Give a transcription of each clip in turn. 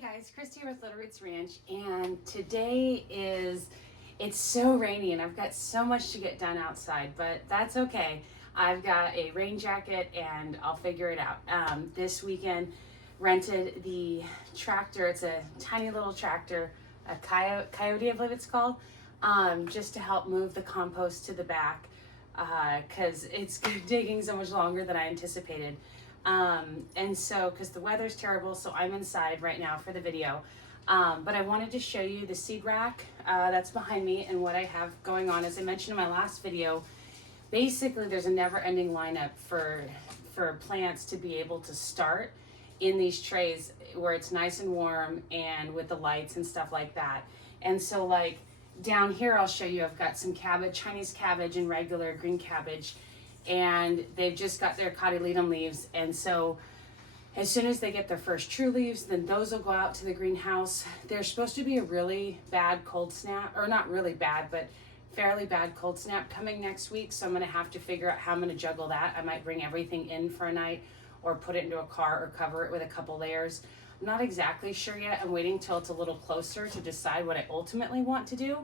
Hey guys, Christy with Little Roots Ranch, and today it's so rainy and I've got so much to get done outside, but that's okay. I've got a rain jacket and I'll figure it out. This weekend rented the tractor. It's a tiny little tractor, a coyote I believe it's called, just to help move the compost to the back because it's taking so much longer than I anticipated. And so, because the weather's terrible, so I'm inside right now for the video. But I wanted to show you the seed rack that's behind me and what I have going on. As I mentioned in my last video, basically there's a never-ending lineup for plants to be able to start in these trays where it's nice and warm and with the lights and stuff like that. And so like down here, I'll show you, I've got some cabbage, Chinese cabbage and regular green cabbage, and they've just got their cotyledon leaves. And so as soon as they get their first true leaves, then those will go out to the greenhouse. There's supposed to be a really bad cold snap, or not really bad, but fairly bad cold snap coming next week. So I'm gonna have to figure out how I'm gonna juggle that. I might bring everything in for a night or put it into a car or cover it with a couple layers. I'm not exactly sure yet. I'm waiting till it's a little closer to decide what I ultimately want to do.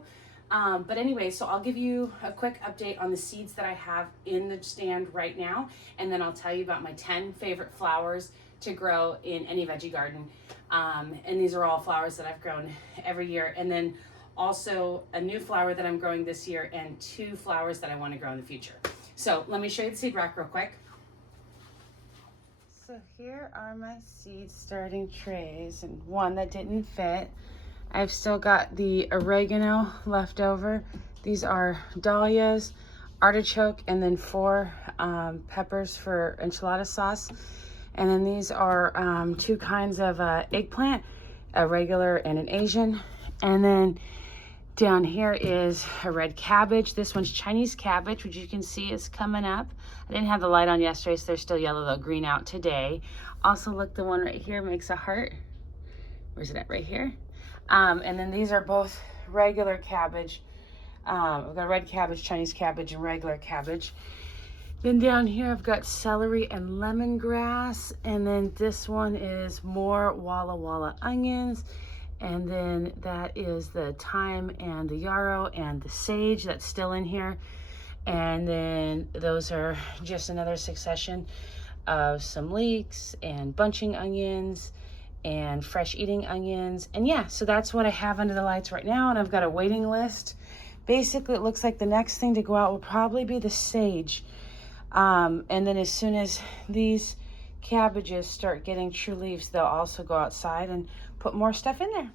But anyway, so I'll give you a quick update on the seeds that I have in the stand right now, and then I'll tell you about my 10 favorite flowers to grow in any veggie garden. And these are all flowers that I've grown every year. And then also a new flower that I'm growing this year and 2 flowers that I want to grow in the future. So let me show you the seed rack real quick. So here are my seed starting trays, and one that didn't fit. I've still got the oregano left over. These are dahlias, artichoke, and then 4 peppers for enchilada sauce. And then these are 2 kinds of eggplant, a regular and an Asian. And then down here is a red cabbage. This one's Chinese cabbage, which you can see is coming up. I didn't have the light on yesterday, so they're still yellow. They'll green out today. Also, look, the one right here makes a heart. Where's it at? Right here. And then these are both regular cabbage. I've got red cabbage, Chinese cabbage, and regular cabbage. Then down here I've got celery and lemongrass. And then this one is more Walla Walla onions. And then that is the thyme and the yarrow and the sage that's still in here. And then those are just another succession of some leeks and bunching onions and fresh eating onions. And yeah, so that's what I have under the lights right now, and I've got a waiting list. Basically, it looks like the next thing to go out will probably be the sage. And then as soon as these cabbages start getting true leaves, they'll also go outside and put more stuff in there.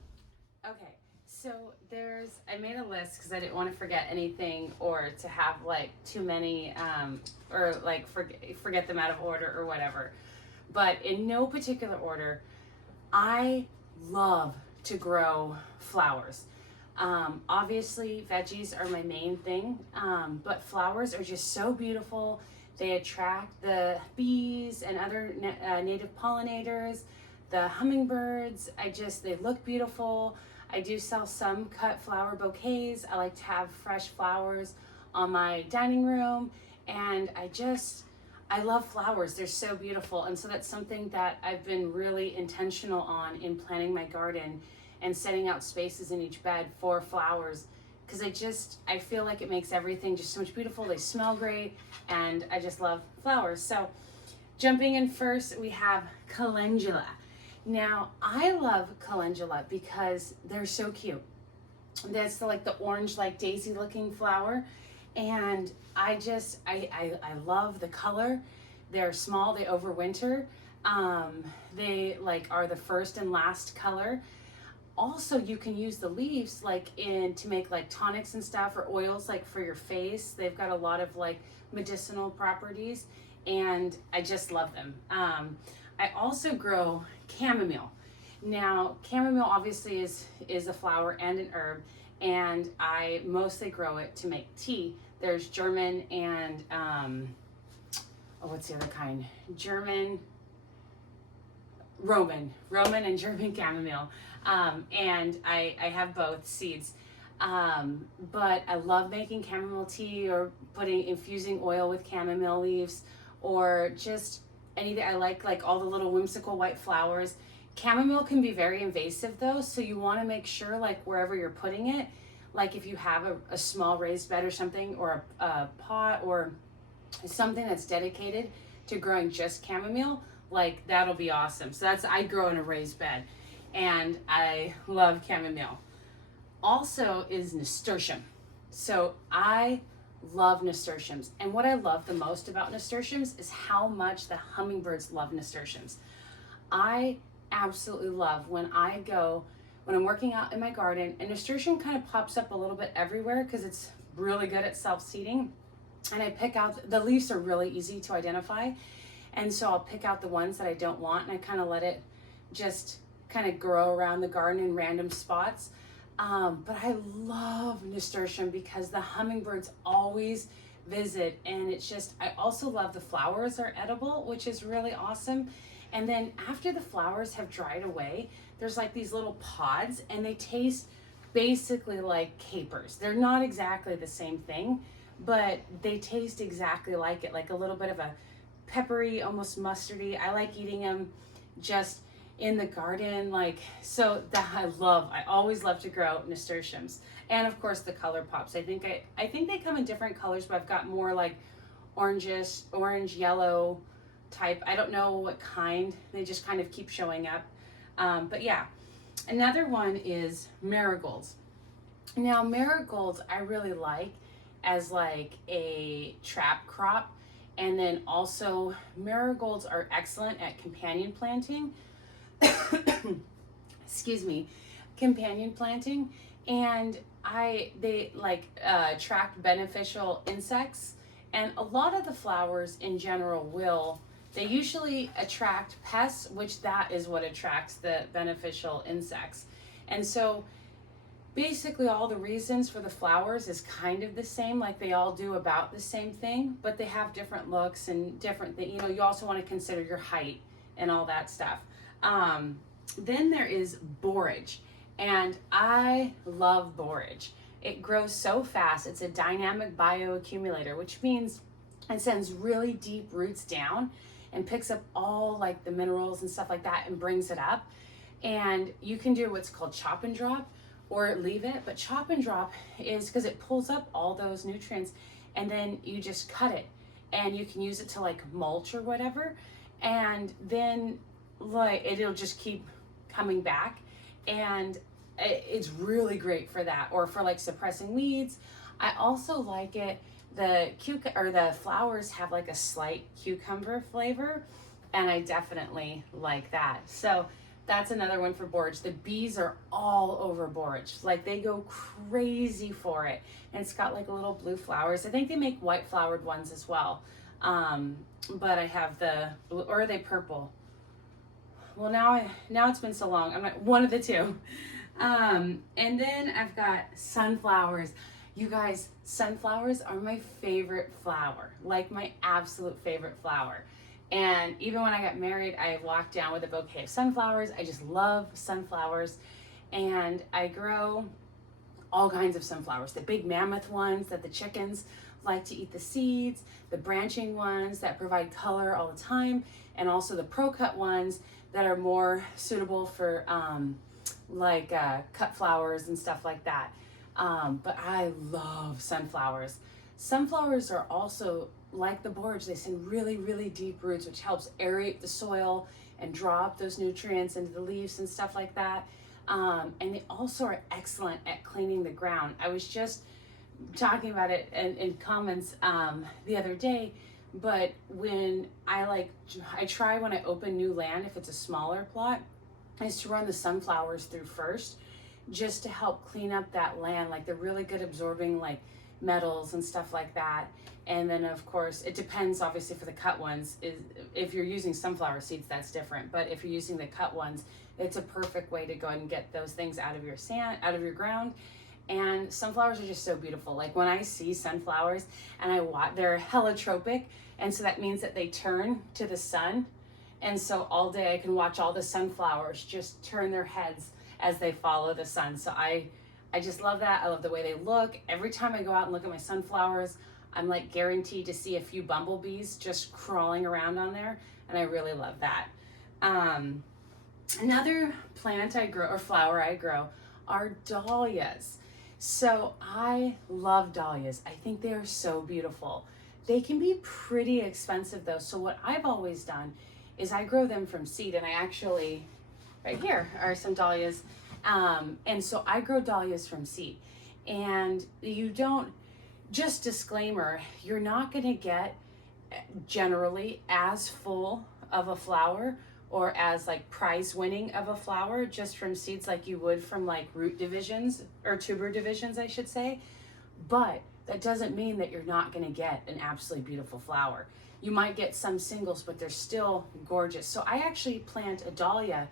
Okay, so I made a list because I didn't want to forget anything or to have like too many or like forget them out of order or whatever. But in no particular order, I love to grow flowers. Obviously veggies are my main thing, but flowers are just so beautiful. They attract the bees and other native pollinators, the hummingbirds. They look beautiful. I do sell some cut flower bouquets. I like to have fresh flowers on my dining room, and I love flowers. They're so beautiful. And so that's something that I've been really intentional on in planning my garden and setting out spaces in each bed for flowers, because I feel like it makes everything just so much beautiful. They smell great, and I just love flowers. So jumping in first, we have calendula. Now, I love calendula because they're so cute. That's like the orange, like daisy looking flower. And I love the color. They're small, they overwinter. They like are the first and last color. Also, you can use the leaves to make like tonics and stuff, or oils like for your face. They've got a lot of like medicinal properties, and I just love them. I also grow chamomile. Now, chamomile obviously is a flower and an herb, and I mostly grow it to make tea. There's German and, what's the other kind? Roman and German chamomile. And I have both seeds. But I love making chamomile tea or infusing oil with chamomile leaves, or just anything. I like all the little whimsical white flowers. Chamomile can be very invasive though, so you want to make sure like wherever you're putting it, like if you have a small raised bed or something, or a pot or something that's dedicated to growing just chamomile, like that'll be awesome. So I grow in a raised bed and I love chamomile. Also is nasturtium. So I love nasturtiums. And what I love the most about nasturtiums is how much the hummingbirds love nasturtiums. I absolutely love when I'm working out in my garden, and nasturtium kind of pops up a little bit everywhere because it's really good at self-seeding. And I pick out, the leaves are really easy to identify. And so I'll pick out the ones that I don't want, and I kind of let it just kind of grow around the garden in random spots. But I love nasturtium because the hummingbirds always visit, and it's just, I also love the flowers are edible, which is really awesome. And then after the flowers have dried away, there's like these little pods, and they taste basically like capers. They're not exactly the same thing, but they taste exactly like it, like a little bit of a peppery, almost mustardy. I like eating them just in the garden, like, so that I always love to grow nasturtiums. And of course the color pops. I think they come in different colors, but I've got more like orange, yellow type. I don't know what kind, they just kind of keep showing up. But yeah, another one is marigolds. Now marigolds I really like as like a trap crop, and then also marigolds are excellent at companion planting. Excuse me, companion planting, and they like attract beneficial insects, and a lot of the flowers in general they usually attract pests, which that is what attracts the beneficial insects. And so basically all the reasons for the flowers is kind of the same, like they all do about the same thing, but they have different looks and different things. You know, you also want to consider your height and all that stuff. Then there is borage, and I love borage. It grows so fast. It's a dynamic bioaccumulator, which means it sends really deep roots down and picks up all like the minerals and stuff like that and brings it up. And you can do what's called chop and drop or leave it, but chop and drop is because it pulls up all those nutrients, and then you just cut it and you can use it to like mulch or whatever, and then like it'll just keep coming back, and it's really great for that, or for like suppressing weeds. I also like it, the flowers have like a slight cucumber flavor, and I definitely like that. So that's another one for borage. The bees are all over borage, like they go crazy for it, and it's got like little blue flowers. I think they make white flowered ones as well, but I have the blue, or are they purple? Well, now it's been so long. I'm not, one of the two. And then I've got sunflowers. You guys, sunflowers are my favorite flower, like my absolute favorite flower. And even when I got married, I walked down with a bouquet of sunflowers. I just love sunflowers. And I grow all kinds of sunflowers, the big mammoth ones that the chickens like to eat the seeds, the branching ones that provide color all the time, and also the pro-cut ones that are more suitable for cut flowers and stuff like that. But I love sunflowers. Sunflowers are also like the borage. They send really, really deep roots, which helps aerate the soil and draw up those nutrients into the leaves and stuff like that. And they also are excellent at cleaning the ground. I was just talking about it in comments the other day, but when I try when I open new land, if it's a smaller plot, is to run the sunflowers through first, just to help clean up that land. Like they're really good absorbing like metals and stuff like that. And then of course it depends, obviously, for the cut ones, if you're using sunflower seeds, that's different, but if you're using the cut ones, it's a perfect way to go and get those things out of your sand, out of your ground. And sunflowers are just so beautiful. Like when I see sunflowers and they're helitropic, and so that means that they turn to the sun, and so all day I can watch all the sunflowers just turn their heads as they follow the sun. So I just love that. I love the way they look. Every time I go out and look at my sunflowers, I'm like guaranteed to see a few bumblebees just crawling around on there, and I really love that. Another plant I grow, or flower I grow, are dahlias. So I love dahlias. I think they are so beautiful. They can be pretty expensive though. So what I've always done is I grow them from seed, and I actually, right here are some dahlias. And so I grow dahlias from seed. And you don't, just disclaimer, you're not gonna get generally as full of a flower or as like prize winning of a flower just from seeds like you would from like root divisions or tuber divisions, I should say. But that doesn't mean that you're not going to get an absolutely beautiful flower. You might get some singles, but they're still gorgeous. So I actually plant a dahlia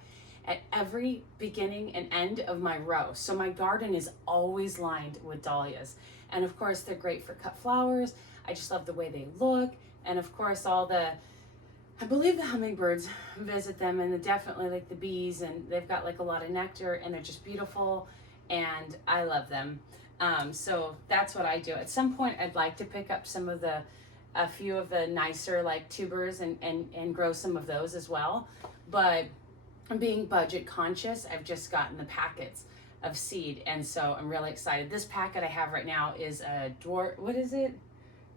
at every beginning and end of my row. So my garden is always lined with dahlias. And of course, they're great for cut flowers. I just love the way they look. And of course, I believe the hummingbirds visit them, and definitely like the bees, and they've got like a lot of nectar, and they're just beautiful, and I love them. So that's what I do. At some point, I'd like to pick up a few of the nicer like tubers and grow some of those as well. But I'm being budget conscious. I've just gotten the packets of seed, and so I'm really excited. This packet I have right now is a dwarf. What is it?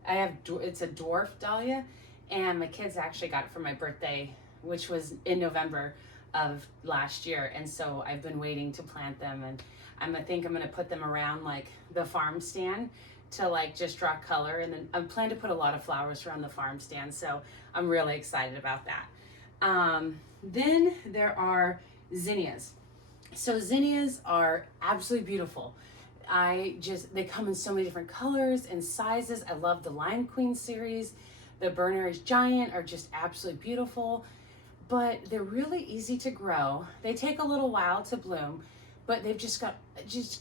It's a dwarf dahlia. And my kids actually got it for my birthday, which was in November of last year. And so I've been waiting to plant them, and I think I'm gonna put them around like the farm stand to like just draw color. And then I plan to put a lot of flowers around the farm stand. So I'm really excited about that. Then there are zinnias. So zinnias are absolutely beautiful. They come in so many different colors and sizes. I love the Lime Queen series. The Berners Giant are just absolutely beautiful, but they're really easy to grow. They take a little while to bloom, but they've just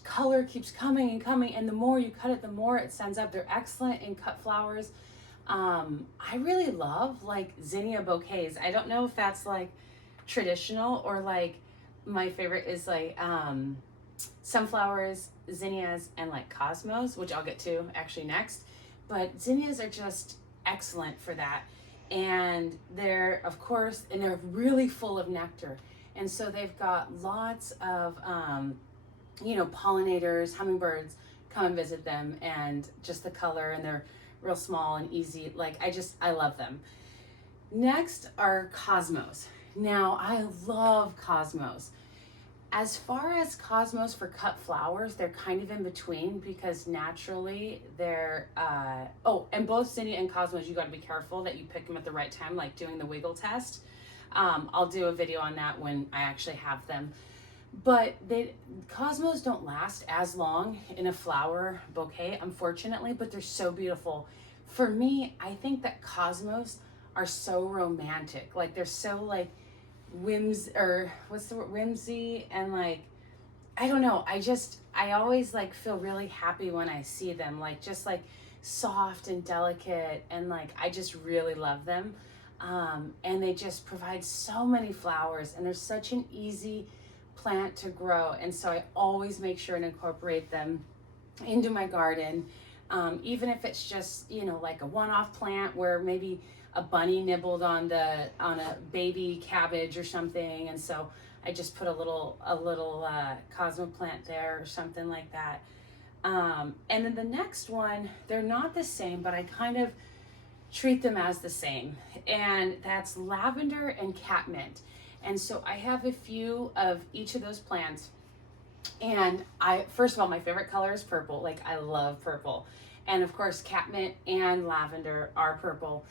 color keeps coming and coming, and the more you cut it, the more it sends up. They're excellent in cut flowers. I really love like zinnia bouquets. I don't know if that's like traditional or like my favorite is like sunflowers, zinnias, and like cosmos, which I'll get to actually next. But zinnias are just excellent for that, and they're really full of nectar, and so they've got lots of pollinators, hummingbirds come and visit them, and just the color, and they're real small and easy. Like I love them. Next are cosmos. Now I love cosmos. As far as cosmos for cut flowers, they're kind of in between because naturally they're, and both zinnia and cosmos, you got to be careful that you pick them at the right time, like doing the wiggle test. I'll do a video on that when I actually have them. But cosmos don't last as long in a flower bouquet, unfortunately, but they're so beautiful. For me, I think that cosmos are so romantic. Like they're so like, whimsy, and like I don't know, I always like feel really happy when I see them, like just like soft and delicate, and like I just really love them. And they just provide so many flowers, and they're such an easy plant to grow, and so I always make sure and incorporate them into my garden, even if it's just like a one-off plant where maybe a bunny nibbled on a baby cabbage or something, and so I just put a little cosmo plant there or something like that. And then the next one, they're not the same, but I kind of treat them as the same, and that's lavender and catmint. And so I have a few of each of those plants, and first of all, my favorite color is purple. Like I love purple, and of course catmint and lavender are purple.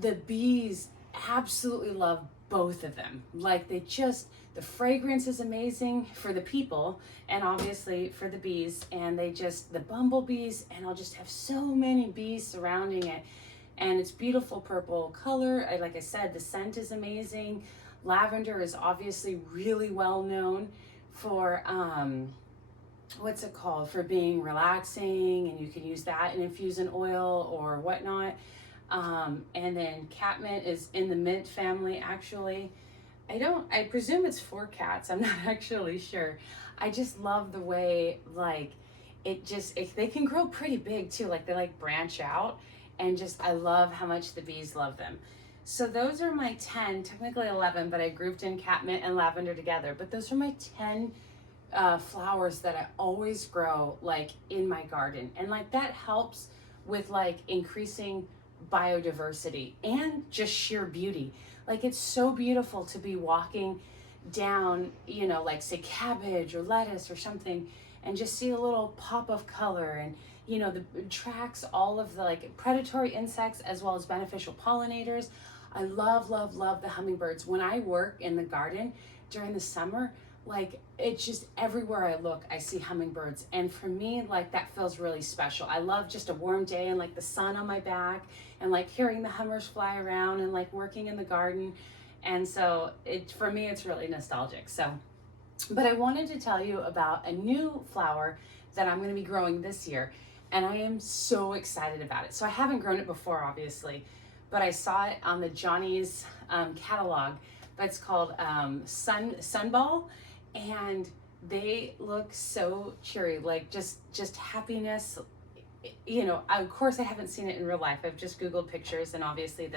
The bees absolutely love both of them. Like the fragrance is amazing for the people, and obviously for the bees, and the bumblebees, and I'll just have so many bees surrounding it, and it's beautiful purple color. Like I said, the scent is amazing. Lavender is obviously really well known for for being relaxing, and you can use that and infuse in oil or whatnot. And then catmint is in the mint family, actually. I presume it's for cats. I'm not actually sure. I just love the way, like, they can grow pretty big too. Like they like branch out, and I love how much the bees love them. So those are my 10, technically 11, but I grouped in catmint and lavender together. But those are my 10 flowers that I always grow like in my garden. And like that helps with like increasing biodiversity and just sheer beauty. Like it's so beautiful to be walking down, you know, like say cabbage or lettuce or something, and just see a little pop of color, and you know, the attracts all of the like predatory insects as well as beneficial pollinators. I love, love, love the hummingbirds. When I work in the garden during the summer, like it's just everywhere I look, I see hummingbirds. And for me, like that feels really special. I love just a warm day and like the sun on my back and like hearing the hummers fly around and like working in the garden. And so for me, it's really nostalgic. So, but I wanted to tell you about a new flower that I'm going to be growing this year. And I am so excited about it. So I haven't grown it before, obviously, but I saw it on the Johnny's catalog. But it's called Sunball, and they look so cheery, like just happiness. You know, of course I haven't seen it in real life. I've just Googled pictures and obviously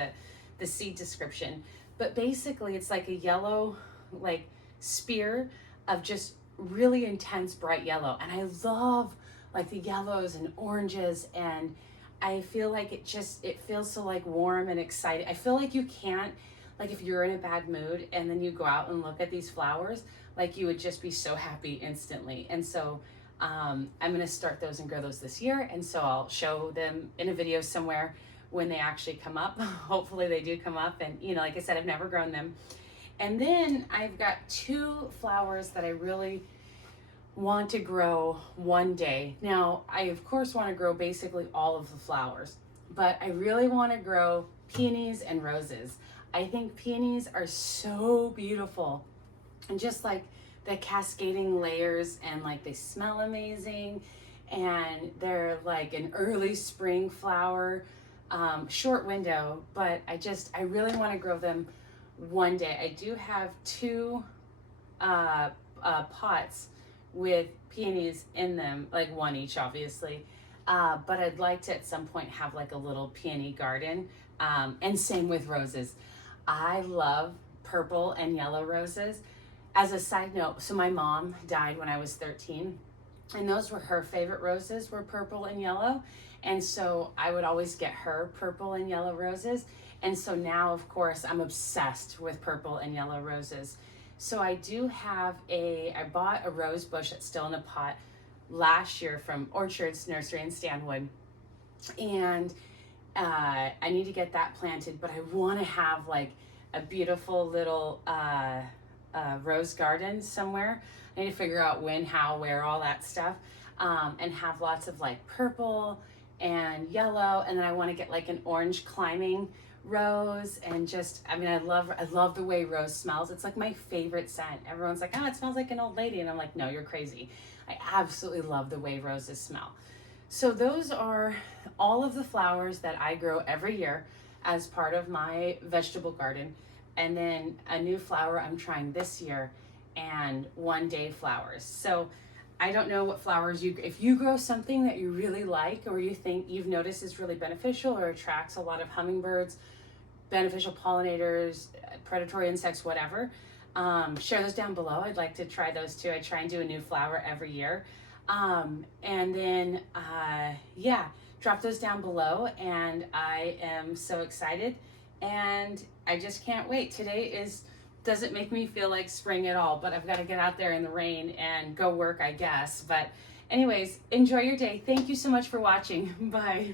the seed description. But basically it's like a yellow like spear of just really intense bright yellow. And I love like the yellows and oranges, and I feel like it feels so like warm and exciting. I feel like you can't, like if you're in a bad mood and then you go out and look at these flowers, like you would just be so happy instantly. And so I'm gonna start those and grow those this year. And so I'll show them in a video somewhere when they actually come up. Hopefully they do come up. And you know, like I said, I've never grown them. And then I've got 2 flowers that I really want to grow one day. Now, I of course want to grow basically all of the flowers, but I really want to grow peonies and roses. I think peonies are so beautiful, and just like the cascading layers, and like they smell amazing, and they're like an early spring flower, short window, but I really want to grow them one day. I do have 2 pots with peonies in them, like 1 each obviously, but I'd like to at some point have like a little peony garden, and same with roses. I love purple and yellow roses. As a side note, so my mom died when I was 13, and those were her favorite roses, were purple and yellow, and so I would always get her purple and yellow roses. And so now of course I'm obsessed with purple and yellow roses. So I do have I bought a rose bush that's still in a pot last year from Orchard's Nursery in Stanwood. And I need to get that planted, but I want to have like a beautiful little rose garden somewhere. I need to figure out when, how, where, all that stuff, and have lots of like purple and yellow. And then I want to get like an orange climbing rose, and just, I mean, I love the way rose smells. It's like my favorite scent. Everyone's like, oh, it smells like an old lady, and I'm like, no, you're crazy. I absolutely love the way roses smell. So those are all of the flowers that I grow every year as part of my vegetable garden. And then a new flower I'm trying this year, and one day flowers. So I don't know what flowers if you grow something that you really like, or you think you've noticed is really beneficial or attracts a lot of hummingbirds, beneficial pollinators, predatory insects, whatever, share those down below. I'd like to try those too. I try and do a new flower every year. And then, yeah, drop those down below, and I am so excited, and I just can't wait. Today doesn't make me feel like spring at all, but I've got to get out there in the rain and go work, I guess. But anyways, enjoy your day. Thank you so much for watching. Bye.